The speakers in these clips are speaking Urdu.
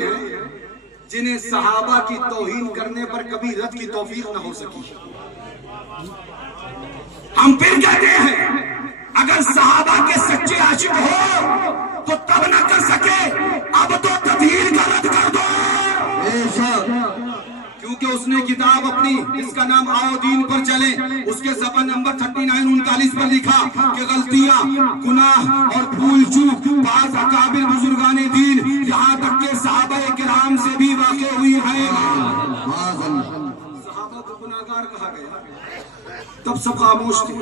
ایسے ہیں جنہیں صحابہ کی توہین کرنے پر کبھی رد کی توفیق نہ ہو سکی. ہم پھر کہتے ہیں اگر صحابہ کے سچے عاشق ہو تو تب نہ کر سکے اب تو تطہیر کا رد کر دو. کیونکہ اس نے کتاب اپنی جس کا نام آؤ دین پر چلے اس کے صفحہ نمبر 39-39 پر لکھا کہ غلطیاں گناہ اور بھول چوک بعض اکابر بزرگان دین یہاں تک کہ صحابہ کرام سے بھی واقع ہوئی ہے. صحابہ کو گناہگار کہا گیا تب سب خاموش تھے.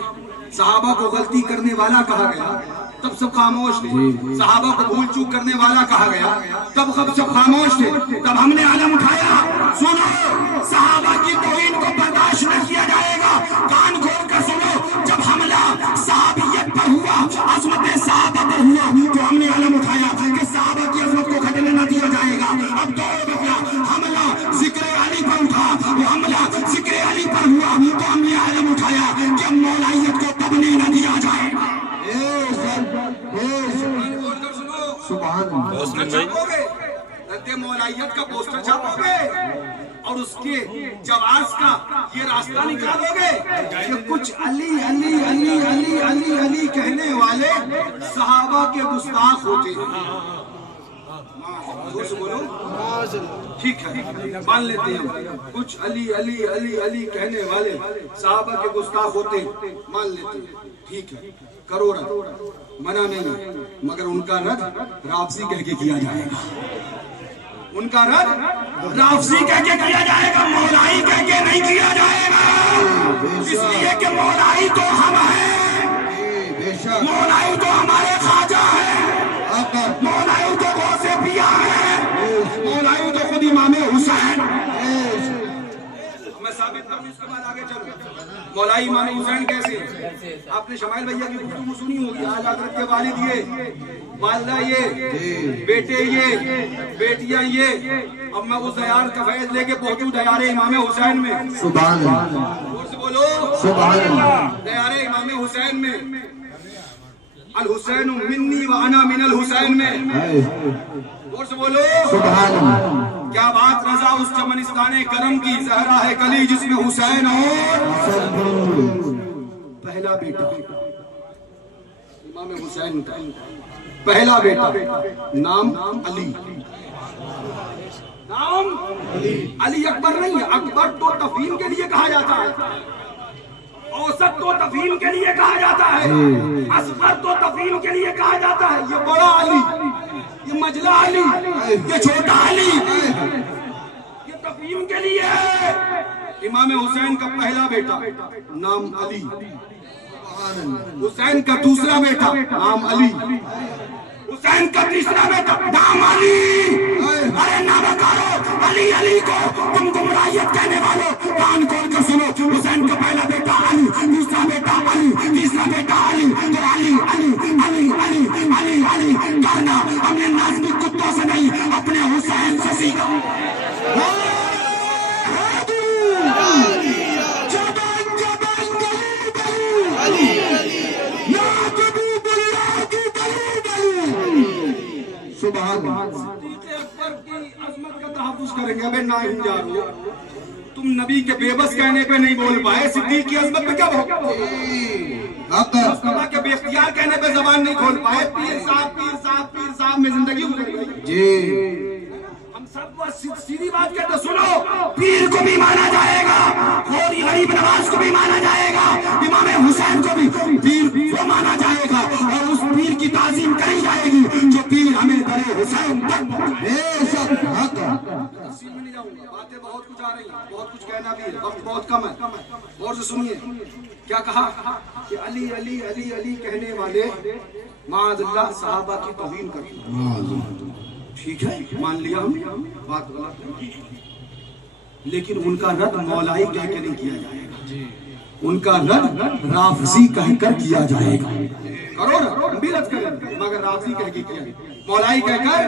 صحابہ کو غلطی کرنے والا کہا گیا تب سب خاموش تھے. صحابہ کو بھول چوک کرنے والا کہا گیا تب سب خاموش تھے. تب ہم نے علم اٹھایا سنو صحابہ کی توہین کو برداشت نہ کیا جائے گا. کان کھول کر سنو جب حملہ صحابیت پر ہوا عظمت صحابہ پر ہوا تو ہم نے علم اٹھایا کہ صحابہ کی عظمت کو گھٹنے نہ دیا جائے گا. اب دور بدلا حملہ ذکر علی پر اٹھا وہ حملہ ذکر علی پر ہوا تو ہم نے علم اٹھایا کہ مولائیت کو تبنے نہ دیا جائے گا. مولائیت کا پوسٹر چھاپو گے اور اس کے جواز کا یہ راستہ نکالو گے کہ کچھ علی علی علی علی علی علی کہنے والے صحابہ کے گستاخ ہوتے ہیں. بولو ٹھیک ہے مان لیتے ہیں کچھ علی علی علی علی کہنے والے صحابہ کے گستاخ ہوتے ہیں مان لیتے ہیں ٹھیک ہے کرو رد منع نہیں مگر ان کا رد رافضی کہہ کے کیا جائے گا. ان کا رد رافضی کہہ کے کیا جائے گا مولائی کہہ کے نہیں کیا جائے گا. اس لیے کہ مولائی تو ہم ہیں مولائی تو ہمارے خواجہ ہیں مولائی تو غوث پیا ہے مولائی تو خود امام حسین. میں ثابت کروں اس کے بعد آگے چلوں. مولائی امام حسین کیسے آپ نے شمائل بھیا کی گفتگو سنی ہوگی. آج حضرت کے والد یہ والدہ یہ بیٹے یہ بیٹیاں یہ. اب میں اس دیار کا فیض لے کے پہنچوں دیار امام حسین میں. سبحان اللہ. اور سے بولو سبحان اللہ. دیار امام حسین میں الحسین منی وانا من الحسین میں. اور سے بولو سبحان اللہ. کیا بات رضا اس چمنستان کرم کی زہرا ہے کلی جس میں حسین اور پہلا بیٹا امام حسین کا پہلا بیٹا نام علی. نام علی اکبر نہیں ہے. اکبر تو تفہیم کے لیے کہا جاتا ہے اوسط تو تفہیم کے لیے کہا جاتا ہے اصغر تو تفہیم کے لیے کہا جاتا ہے. یہ بڑا علی یہ مجلہ علی یہ چھوٹا علی یہ تفہیم کے لیے ہے. امام حسین کا پہلا بیٹا نام علی حسین کا دوسرا بیٹا نام علی حسین کا تیسرا بیٹا نام علی. ارے نہ بکارو علی علی کو تم گمراہیت کہنے والو کان کھول کر سنو. حسین کا پہلا بیٹا علی دوسرا بیٹا علی تیسرا بیٹا علی تو علی علی علی علی علی علی کرنا ہم نے نازمی کتوں سے نہیں اپنے حسین سے سیکھا. صدیق اکبر کی عظمت کا تحفظ کریں گے. ابے نا ہنجارو تم نبی کے بے بس کہنے پہ نہیں بول پائے صدیق کی عظمت پہ کیا بھوک کے بے اختیار کہنے پہ زبان نہیں کھول پائے. پیر صاحب پیر صاحب پیر صاحب میں زندگی گزر گئی جی. ہم سب سیدھی بات کہتے سنو پیر کو بھی مانا جائے گا غوری غریب نواز کو بھی مانا جائے گا امام حسین کو بھی پیر وہ مانا جائے گا اور اس پیر کی تعظیم کری جائے گی جو پیر ہمیں درے حسین تک باتیں بہت کچھ آ رہی ہیں بہت کچھ کہنا بھی ہے وقت بہت کم ہے. اور سے سنیے کیا کہا کہ علی علی علی علی کہنے والے معاذ اللہ صحابہ کی توہین کرتے ہیں. ٹھیک ہے مان لیا ہم بات غلط ہے لیکن ان کا رد مولائی کہہ کے نہیں کیا جائے گا. ان کا رد رافضی کہہ کر کیا جائے گا. کرو ہم بھی رد کریں مگر رافضی کہہ کے کیا مولائی کہہ کر.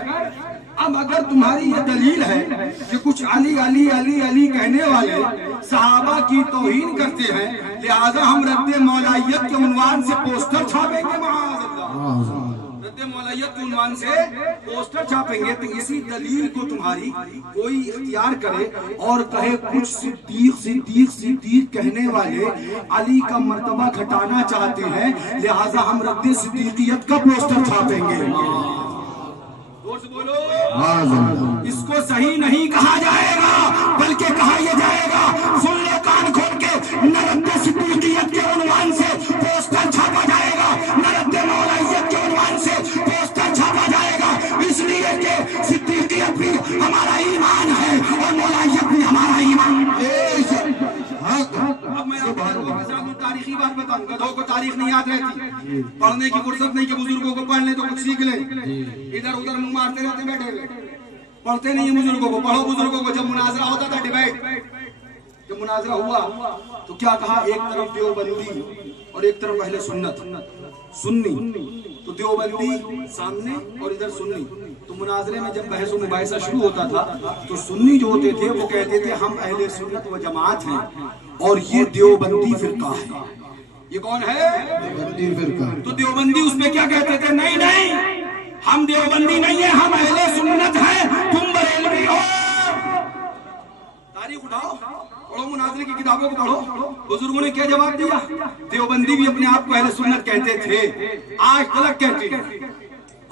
اب اگر تمہاری یہ دلیل ہے کہ کچھ علی علی علی علی کہنے والے صحابہ کی توہین کرتے ہیں لہذا ہم رد مولائیت کے عنوان سے پوسٹر چھاپیں گے معاذ اللہ. رد رد مولائیت کے عنوان سے پوسٹر چھاپیں گے تو اسی دلیل کو تمہاری کوئی اختیار کرے اور کہے کچھ صدیق صدیق صدیق کہنے والے علی کا مرتبہ گھٹانا چاہتے ہیں لہٰذا ہم رد صدیقیت کا پوسٹر چھاپیں گے. بولو اس کو صحیح نہیں کہا جائے گا بلکہ کہا یہ جائے گا سن لو کان کھول کے نہ رد صدیقیت کے عنوان سے پوسٹر چھاپا جائے گا نہ رد مولائیت کے عنوان سے پوسٹر چھاپا جائے گا اس لیے کہ صدیقیت بھی ہمارا ایمان ہے اور مولائیت بھی ہمارا ایمان ہے. اب میں آپ کو تاریخی بات بتاؤں گا. گدھوں کو تاریخ نہیں یاد رہتی پڑھنے کی فرصت نہیں کہ بزرگوں کو پڑھ لیں تو کچھ سیکھ لیں ادھر ادھر منہ مارتے رہتے بیٹھے ہوئے پڑھتے نہیں ہیں بزرگوں کو. پڑھو بزرگوں کو. جب مناظرہ ہوتا تھا ڈیبیٹ جب مناظرہ ہوا تو کیا کہا ایک طرف دیوبندی اور ایک طرف اہل سنت سنی تو دیوبندی سامنے اور ادھر سنی. تو مناظرے میں جب بحث و مباحثہ شروع ہوتا تھا تو سنی جو ہوتے تھے وہ کہتے تھے ہم اہل سنت و جماعت ہیں اور یہ دیوبندی فرقہ ہے. یہ کون ہے؟ دیوبندی فرقہ. تو دیوبندی اس پہ کیا کہتے تھے نہیں نہیں ہم دیوبندی نہیں ہیں ہم اہل سنت ہیں تم بریلوی ہو. تاریخ اٹھاؤ پڑھو مناظرے کی کتابوں کو پڑھو. بزرگوں نے کیا جواب دیا؟ دیوبندی بھی اپنے آپ کو اہل سنت کہتے تھے آج تلک کہتے ہیں.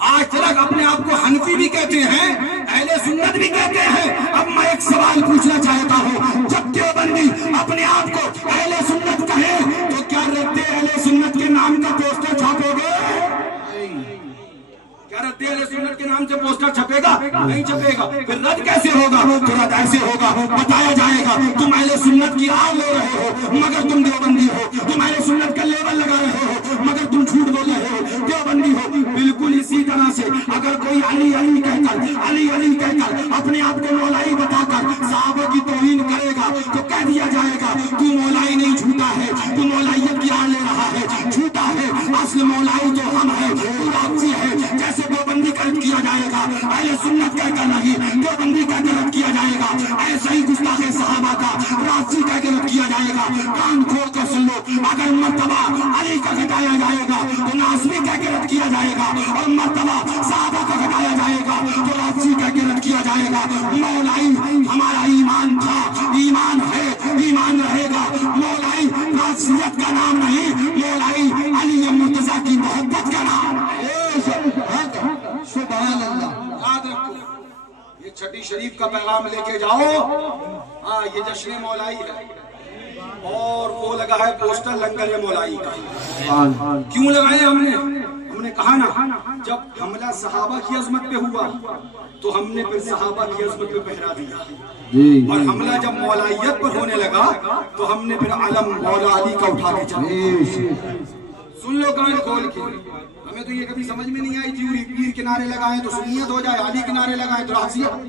آج تلک اپنے آپ کو حنفی بھی کہتے ہیں اہل سنت بھی کہتے ہیں. اب میں ایک سوال پوچھنا چاہتا ہوں جب دیوبندی اپنے آپ کو اہل سنت کہے تو کیا رد اہل سنت کے نام کا پوسٹر چھاپو گے؟ کیا رد اہل سنت کے نام سے پوسٹر چھپے گا؟ نہیں چھپے گا. پھر رد کیسے ہوگا؟ تو رد ایسے ہوگا بتایا جائے گا تم اہل سنت کی راہ لے رہے ہو مگر تم دیوبندی ہو. تم اہل سنت کا لیبل لگا رہے ہو مگر تم جھوٹ بول رہے ہو دیوبندی ہو. بالکل اسی طرح سے اگر کوئی علی علی کہہ کر اپنے آپ کو مولائی بتا کر صحابہ کی توہین کرے گا تو کہہ دیا جائے گا تو مولائی نہیں جھوٹا ہے تو مولائیت کی راہ لے رہا ہے جھوٹا ہے. اصل مولائی تو ہم ہے تو رابطی ہے. جیسے دیوبندی کا رد کیا جائے گا اہل سنت کہہ کر نہیں دیوبندی کہہ کے رد کیا جائے گا ایسا ہی گستاخ صحابہ کا رابطی کہہ کے رد کیا جائے گا. کان کھول کر سن لو اگر مرتبہ علی کا گھٹایا جائے گا تو ناصبی کہہ کے رد کیا جائے گا اور مرتبہ صحابہ کا گھٹایا جائے گا تو رابطی کہہ کے رد کیا جائے گا. مولائی ہمارا ایمان تھا ایمان ہے ایمان رہے گا. مولائی رابطیت کا نام نہیں مولائی علی مرتضیٰ کی محبت کا نام ہے. سبحان اللہ. یاد رکھو یہ چھٹی شریف کا پیغام لے کے جاؤ. ہاں یہ جشن مولائی ہے اور وہ لگا ہے پوسٹر لنگر مولائی کا. کیوں لگائے ہم نے کہا نا جب حملہ صحابہ کی عظمت پہ ہوا تو ہم نے پھر صحابہ کی عظمت پہ پہرا دیا اور حملہ جب مولائیت پر ہونے لگا تو ہم نے پھر علم مولا علی کا اٹھا کے چلے. سن لو کان کھول کے. ہمیں تو یہ کبھی سمجھ میں نہیں آئی تھیوری پیر کنارے لگائیں تو سنیت ہو جائے علی کنارے لگائیں تو رافضیت.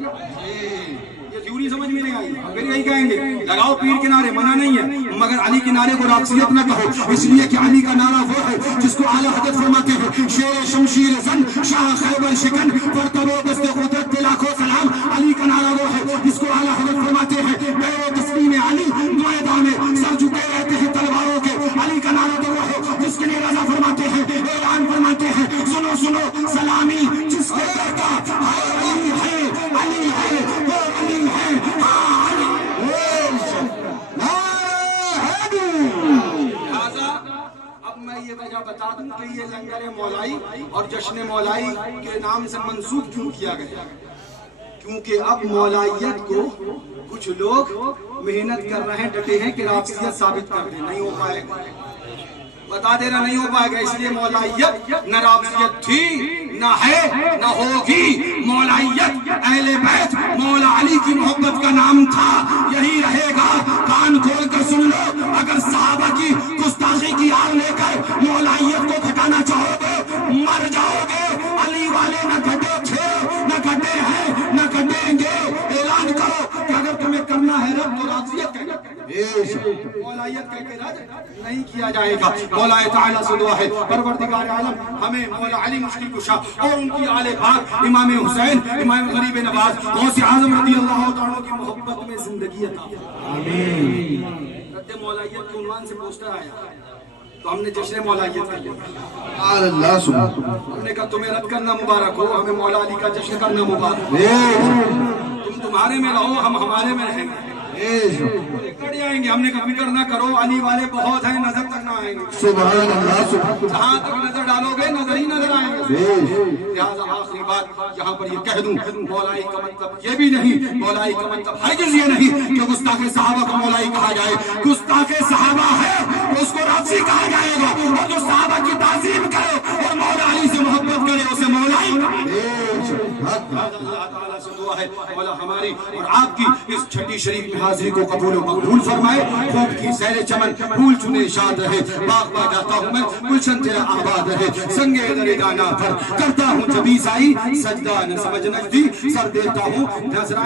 یہ تھیوری سمجھ میں نہیں آئی. پھر یہی کہیں گے لگاؤ پیر کنارے منع نہیں ہے مگر علی کنارے کو رافضیت نہ کہو اس لیے کہ علی کا نعرہ وہ ہے جس کو اعلیٰ حضرت فرماتے ہیں شیر شمشیر زن شاہ خیبر شکن پرتبو دست قدرت پہ لاکھوں سلام. علی کا نعرہ وہ ہے جس کو اعلیٰ حضرت فرماتے ہیں بیرو تسلیم علی میدان میں سر جھکے رہتے ہیں تلواروں کے. علی کا نعرہ تو وہ ہے جس کے لیے رضا فرماتے ہیں اعلان فرماتے ہیں سنو سنو سلامی جس کے کرتا علی ہے علی ہے وہ علی ہے اب میں یہ وجہ بتا دوں کہ یہ لنگر مولائی اور جشن مولائی کے نام سے منسوخ کیوں کیا گیا. کیونکہ اب مولائیت کو کچھ لوگ محنت کر رہے ہیں ڈٹے ہیں کہ رافضیت ثابت کر دیں. نہیں ہو پائے گا بتا دینا نہیں ہو پائے گا. اس لیے مولائیت نہ رافضیت تھی نہ ہے نہ ہوگی. مولائیت اہل بیت مولا علی کی محبت کا نام تھا یہی رہے گا. کان کھول کر سن لو اگر صحابہ کی گستاخی کی آڑ لے کر مولائیت کو گھٹانا چاہو گے مر جاؤ گے. علی والے نہ گھٹے تھے نہ گھٹے ہیں نہ گھٹیں گے. اعلان کرو کہ اگر تمہیں کرنا ہے رد تو رافضیت کہہ مولائیت کہہ کے رد نہیں کیا جائے گا. مولا تعالیٰ سے دعا ہے پروردگار عالم ہمیں مولا علی مشکل کشا اور ان کی آل پاک امام حسین امام غریب نواز غوث اعظم رضی اللہ تعالیٰ کی محبت میں زندگی عطا. آمین. رد مولائیت کے عنوان سے پوسٹر آیا تو ہم نے جشن مولائیت کر لیا. اللہ سبحان. ہم نے کہا تمہیں رد کرنا مبارک ہو, ہمیں مولا علی کا جشن کرنا مبارک ہو. تم تمہارے میں رہو, ہم ہمارے میں رہیں گے. کڑے آئیں گے. ہم نے کہا فکر نہ کرو, علی والے بہت ہیں, نظر تک نہ آئیں گے. سبحان اللہ سبحان. جہاں تک نظر ڈالو گے نظر ہی نظر آئیں گے. لہٰذا آخری بات یہاں پر یہ کہہ دوں, مولائی کا مطلب یہ بھی نہیں, مولائی کا مطلب ہرگز یہ نہیں کہ گستاخ صحابہ کو مولائی کہا جائے. گستاخ صحابہ ہے اس کو رافضی کہا جائے گا, اور جو صحابہ کی تعظیم کرے اور مولا علی سے محبت کرے اسے مولائی کہا جائے. اللہ تعالیٰ سے دعا ہے مولا ہماری اور آپ کی اس چھٹی شریف میں حاضری کو قبول و مقبول فرمائے. خوب کی سیر چمن پھول چنے شاد رہے, باغ با جاتا ہوں میں گلشن تیرا آباد رہے. سنگے در جانا پر کرتا ہوں جبی سائی, سجدہ نہ سمجھ نجدی سر دیتا ہوں نظران.